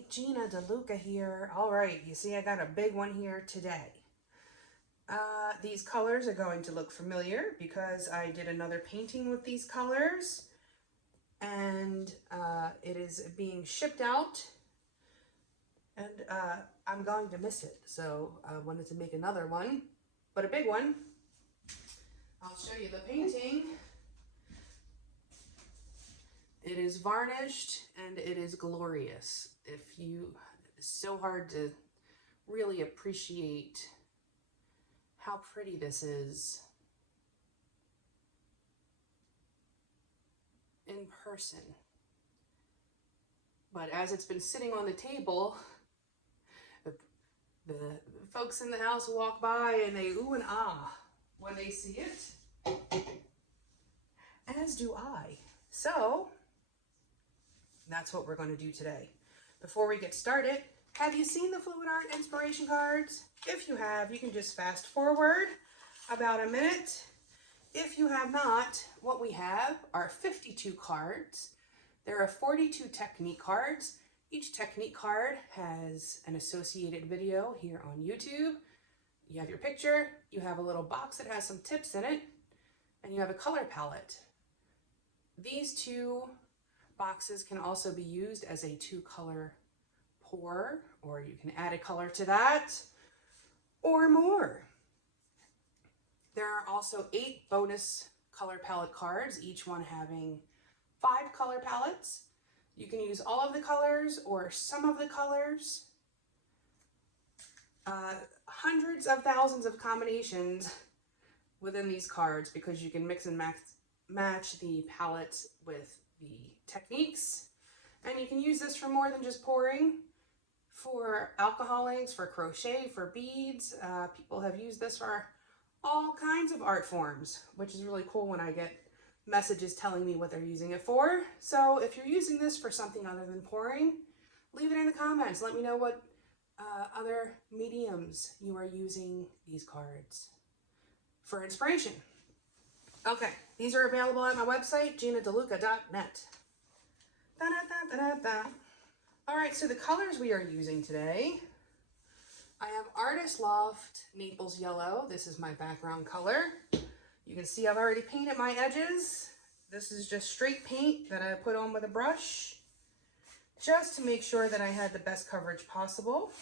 Hey, Gina DeLuca here. All right, you see I got a big one here today. These colors are going to look familiar because I did another painting with these colors, and it is being shipped out, and I'm going to miss it. So I wanted to make another one, but a big one. I'll show you the painting. It is varnished and it is glorious. It's so hard to really appreciate how pretty this is in person. But as it's been sitting on the table, the folks in the house walk by and they ooh and ah when they see it, as do I. So that's what we're going to do today. Before we get started, have you seen the Floetrol inspiration cards? If you have, you can just fast forward about a minute. If you have not, what we have are 52 cards. There are 42 technique cards. Each technique card has an associated video here on YouTube. You have your picture, you have a little box that has some tips in it, and you have a color palette. These two boxes can also be used as a 2-color pour, or you can add a color to that, or more. There are also 8 bonus color palette cards, each one having 5 color palettes. You can use all of the colors or some of the colors. Hundreds of thousands of combinations within these cards because you can mix and match the palettes with the techniques. And you can use this for more than just pouring, for alcohol inks, for crochet, for beads. People have used this for all kinds of art forms, which is really cool when I get messages telling me what they're using it for. So if you're using this for something other than pouring, leave it in the comments. Let me know what other mediums you are using these cards for inspiration. Okay, these are available at my website, ginadeluca.net. All right, so the colors we are using today, I have Artist Loft Naples Yellow. This is my background color. You can see I've already painted my edges. This is just straight paint that I put on with a brush, just to make sure that I had the best coverage possible.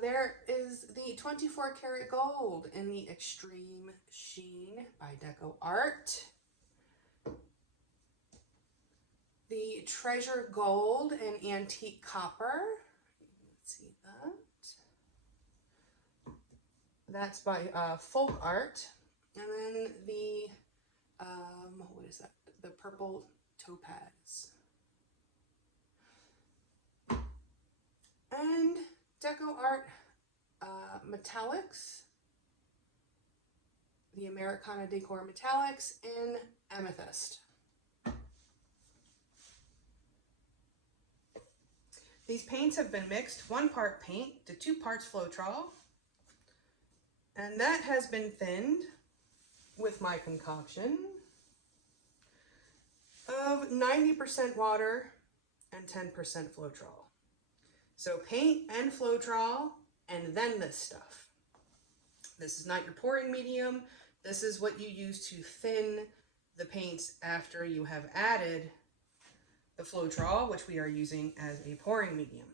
There is the 24 karat gold in the Extreme Sheen by DecoArt. The treasure gold and antique copper. Let's see that. That's by Folk Art. And then the, what is that? The purple Topaz. And DecoArt Metallics. The Americana Decor Metallics in Amethyst. These paints have been mixed 1 part paint to 2 parts Floetrol, and that has been thinned with my concoction of 90% water and 10% Floetrol. So paint and Floetrol, and then this stuff. This is not your pouring medium. This is what you use to thin the paints after you have added the Floetrol, which we are using as a pouring medium.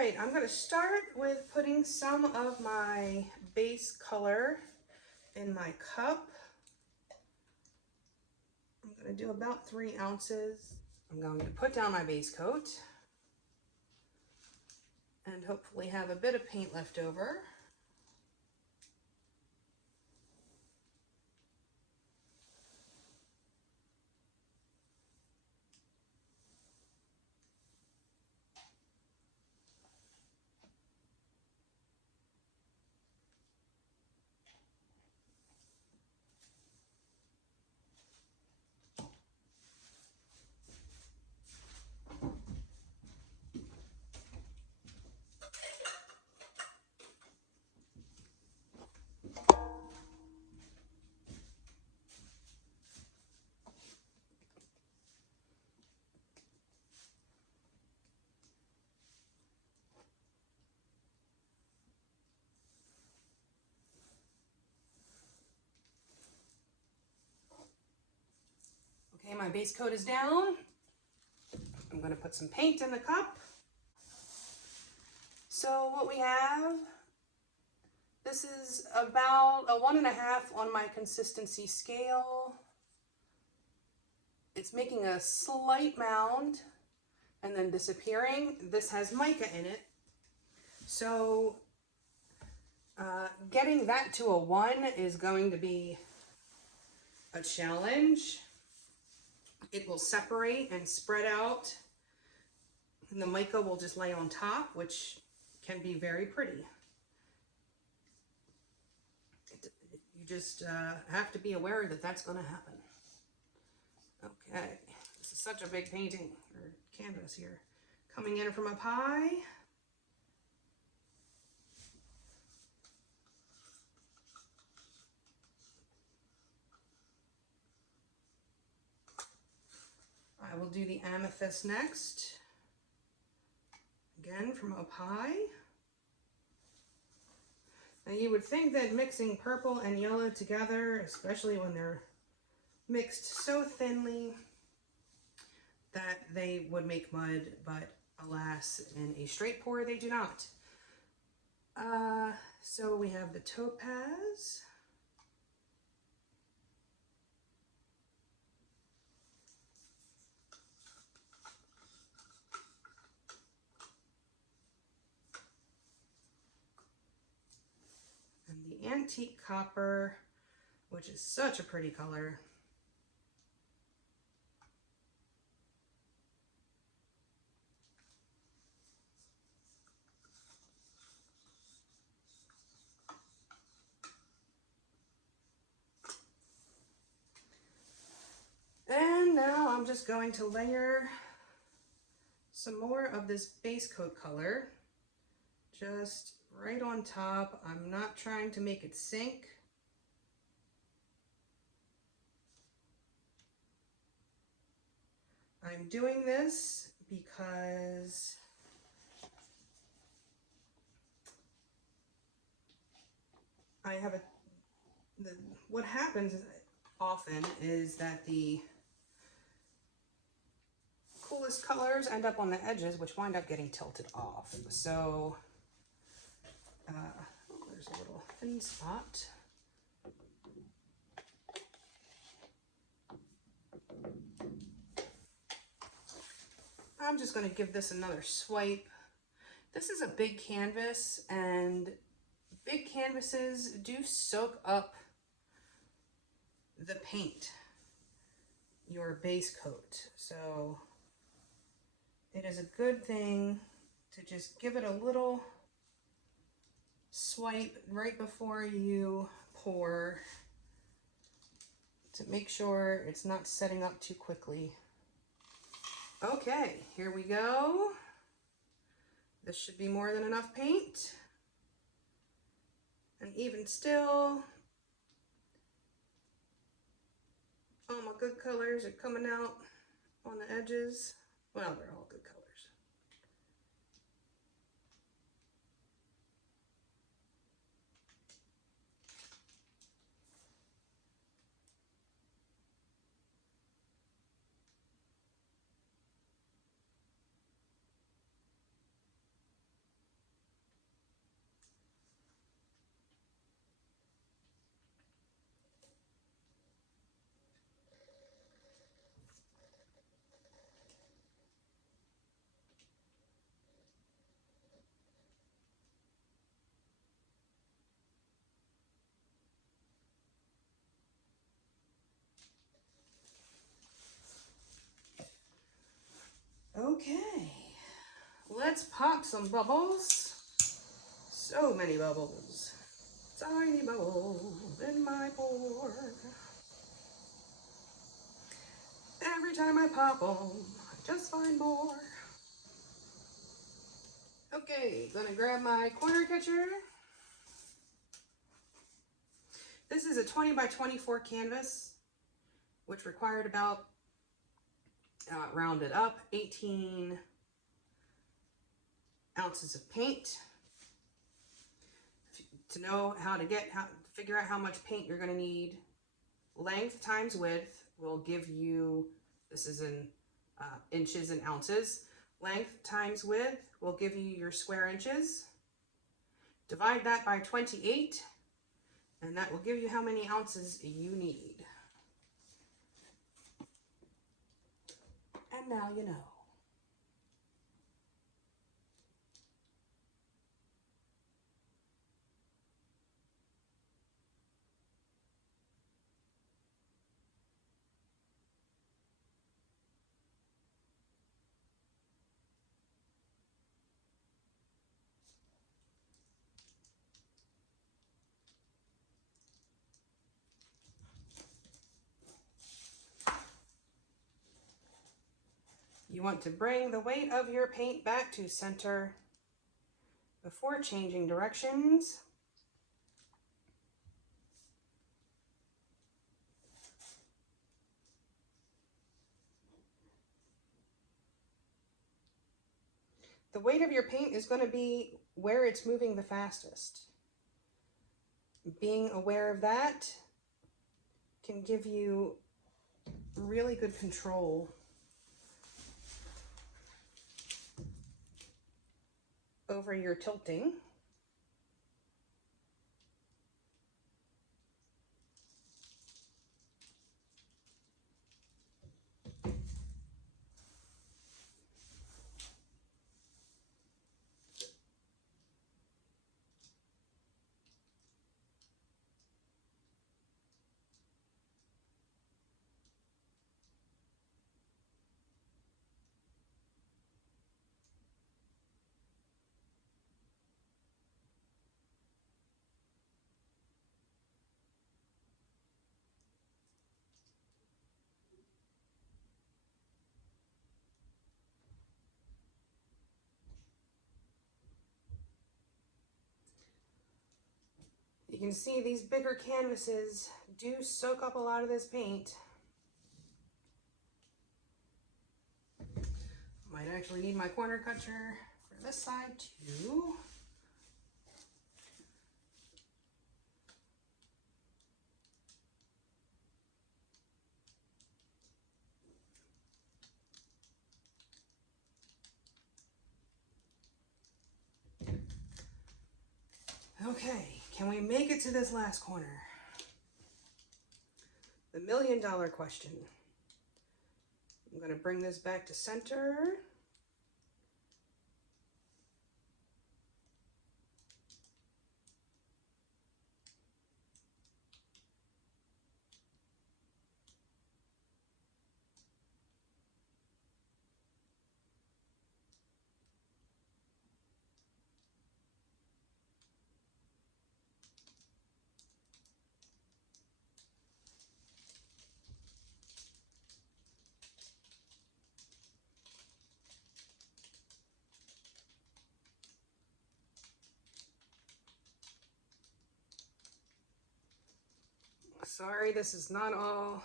right, I'm going to start with putting some of my base color in my cup. I'm going to do about 3 ounces. I'm going to put down my base coat and hopefully have a bit of paint left over. Okay, my base coat is down. I'm going to put some paint in the cup. So what we have, this is about a 1.5 on my consistency scale. It's making a slight mound and then disappearing. This has mica in it. So getting that to a 1 is going to be a challenge. It will separate and spread out, and the mica will just lay on top, which can be very pretty. You just have to be aware that that's going to happen. Okay, this is such a big painting, or canvas here. Coming in from up high. I will do the Amethyst next. Again, from up high. Now you would think that mixing purple and yellow together, especially when they're mixed so thinly, that they would make mud, but alas, in a straight pour they do not. So we have the Topaz. The antique copper, which is such a pretty color. And now I'm just going to layer some more of this base coat color just right on top. I'm not trying to make it sink. I'm doing this because I have what happens often is that the coolest colors end up on the edges, which wind up getting tilted off. So there's a little thin spot. I'm just going to give this another swipe. This is a big canvas, and big canvases do soak up the paint, your base coat. So it is a good thing to just give it a little swipe right before you pour to make sure it's not setting up too quickly. Okay, here we go. This should be more than enough paint. And even still, all my good colors are coming out on the edges. Well, they're all good colors. Okay, let's pop some bubbles. So many bubbles. Tiny bubbles in my pore. Every time I pop them, I just find more. Okay, gonna grab my corner catcher. This is a 20 by 24 canvas, which required about, rounded up, 18 ounces of paint. To know how to figure out how much paint you're gonna need, length times width will give you, this is in inches and ounces. Length times width will give you your square inches. Divide that by 28, and that will give you how many ounces you need. And now you know. You want to bring the weight of your paint back to center before changing directions. The weight of your paint is going to be where it's moving the fastest. Being aware of that can give you really good control over your tilting. You can see these bigger canvases do soak up a lot of this paint. Might actually need my corner cutter for this side too. Okay, can we make it to this last corner? The million-dollar question. I'm going to bring this back to center. Sorry, this is not all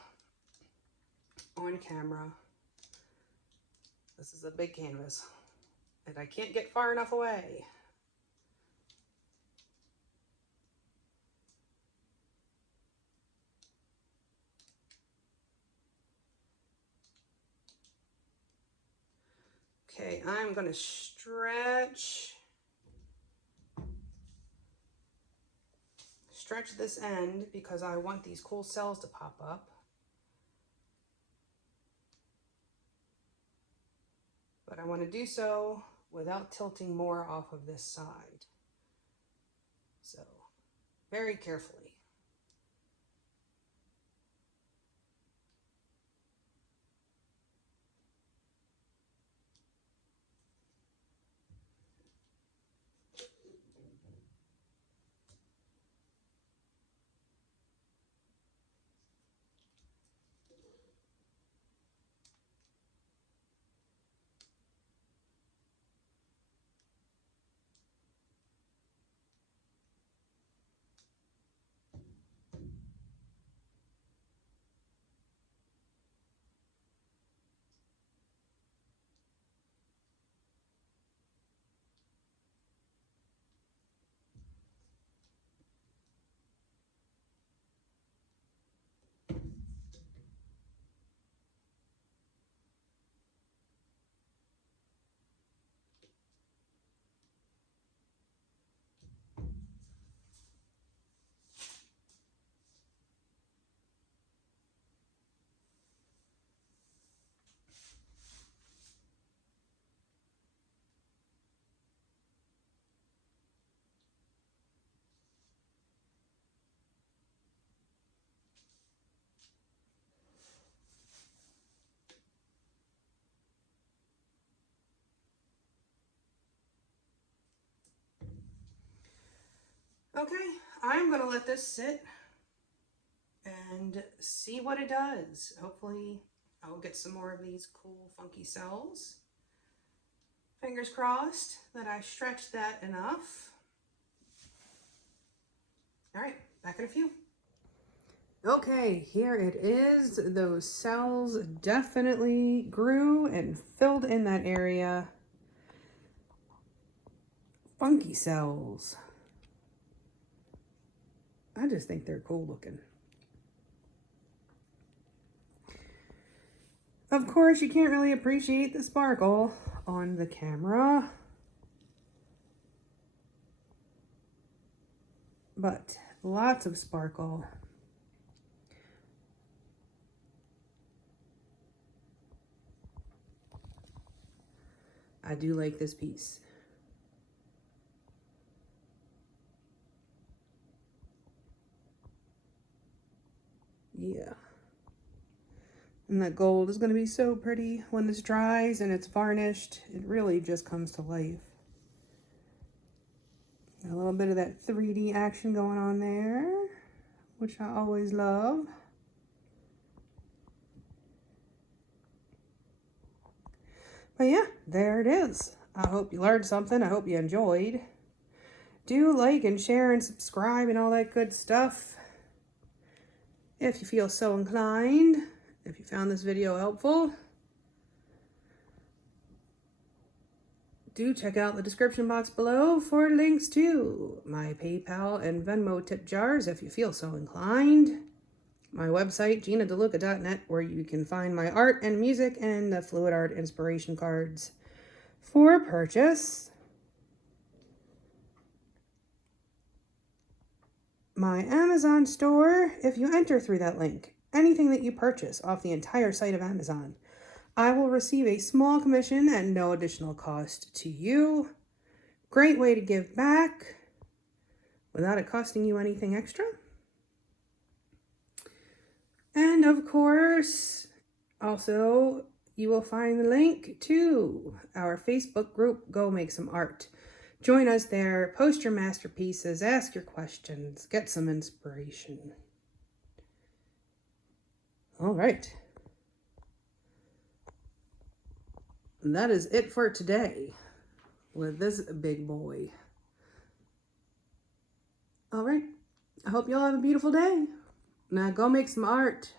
on camera. This is a big canvas, and I can't get far enough away. Okay, I'm going to stretch this end because I want these cool cells to pop up. But I want to do so without tilting more off of this side. So, very carefully. Okay, I'm gonna let this sit and see what it does. Hopefully I'll get some more of these cool funky cells. Fingers crossed that I stretched that enough. All right, back in a few. Okay, here it is. Those cells definitely grew and filled in that area. Funky cells. I just think they're cool looking. Of course, you can't really appreciate the sparkle on the camera, but lots of sparkle. I do like this piece. Yeah. And that gold is going to be so pretty when this dries and it's varnished. It really just comes to life. A little bit of that 3D action going on there, which I always love. But yeah, there it is. I hope you learned something. I hope you enjoyed. Do like and share and subscribe and all that good stuff if you feel so inclined. If you found this video helpful, do check out the description box below for links to my PayPal and Venmo tip jars if you feel so inclined. My website, GinaDeLuca.net, where you can find my art and music and the fluid art inspiration cards for purchase. My Amazon store, if you enter through that link, anything that you purchase off the entire site of Amazon, I will receive a small commission at no additional cost to you. Great way to give back without it costing you anything extra. And of course, also, you will find the link to our Facebook group, Go Make Some Art. Join us there, post your masterpieces, ask your questions, get some inspiration. All right. That is it for today with this big boy. All right. I hope y'all have a beautiful day. Now go make some art.